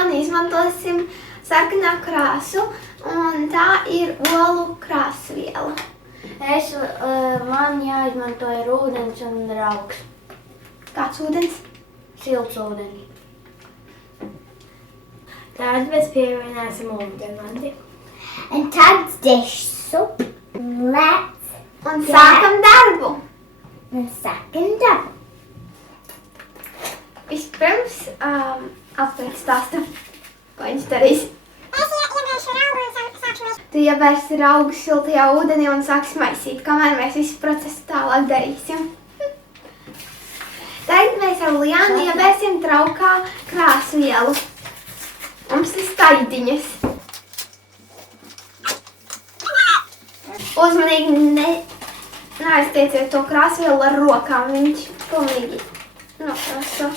Lijāna, izmantosim sarkanā krāsu, un tā ir olu krāsviela. Man jāizmanto ir ūdens un raugs. Kāds ūdens? Silts ūdens. Tad mēs pievienosim ūdeni. And tad dish soup. Un sākam darbu. Vispirms Alfreds stāsta, ko viņš darīs. Tu iebērsi raugu siltajā ūdenī un sāksi maisīt, kamēr mēs visu procesu tālāk darīsim. Tagad mēs ar Lijānu iebērsim traukā krāsvielu. Mums ir staidiņas. Uzmanīgi neaiztieciet to krāsvielu ar rokām, viņš pilnīgi nokrāso.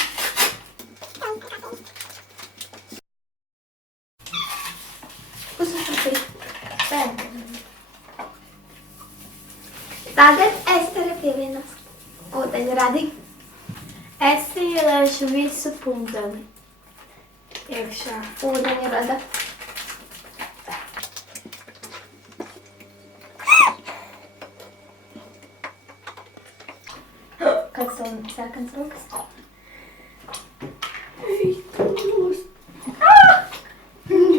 Tagad Estere pievienos ūdeņradi. Es ieliešu visu pudeli iekšā. Ūdeņrada. Kāds tev sarkans rokas?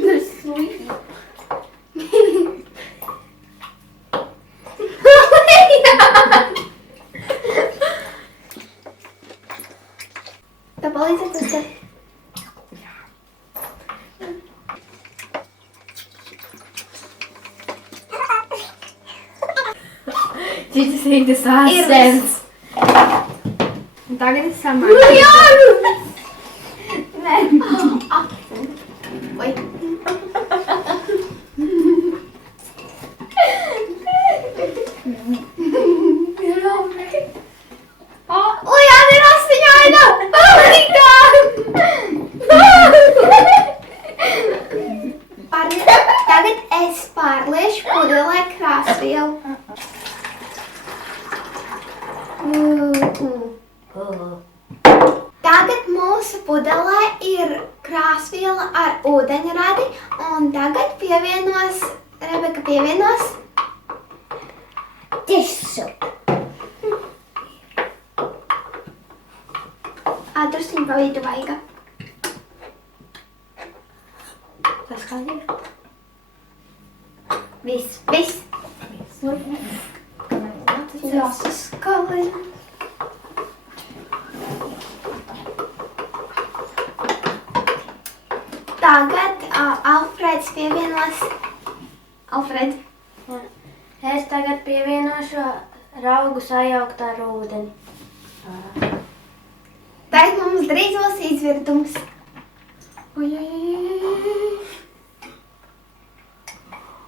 Tas smuīgi. Tā palīdzēt uz tevi. Šis ir tas asens. Tagad es samāju. Lijāna! Nē. Oi. Lijāna ir asiņaina! Tagad es pārliešu pudelē krāsvielu. Tagad mūsu pudelē ir krāsviela ar ūdeņradi, un tagad Rebeka pievienos Dish soup. Drusciņu pa vidu vajag. Tas kā ir? Viss. Jāsaskalina. Tagad Alfreds pievienos. Alfred. Es tagad pievienošu raugu sajaukt ar ūdeni. Tagad mums drīz būs izvirdums.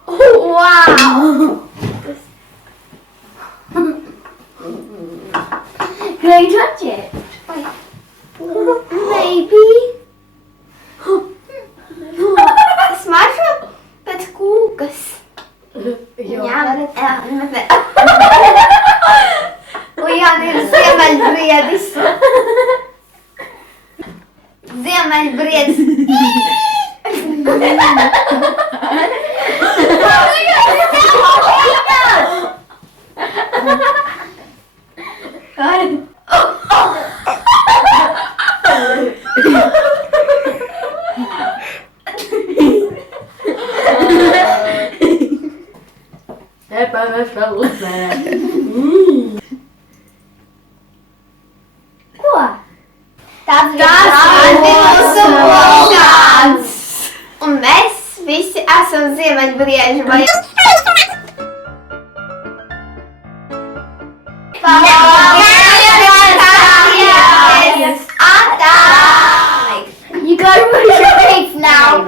Wow! Can I touch it? Maybe. Smaržo pēc kūkas. Jā, Lijāna ir ziemeļbriedis. Ziemeļbriedis. Ko? Tas ir mūsu vulkāns. Un mēs visi esam ziemeļbrieži. You gotta wash your face now.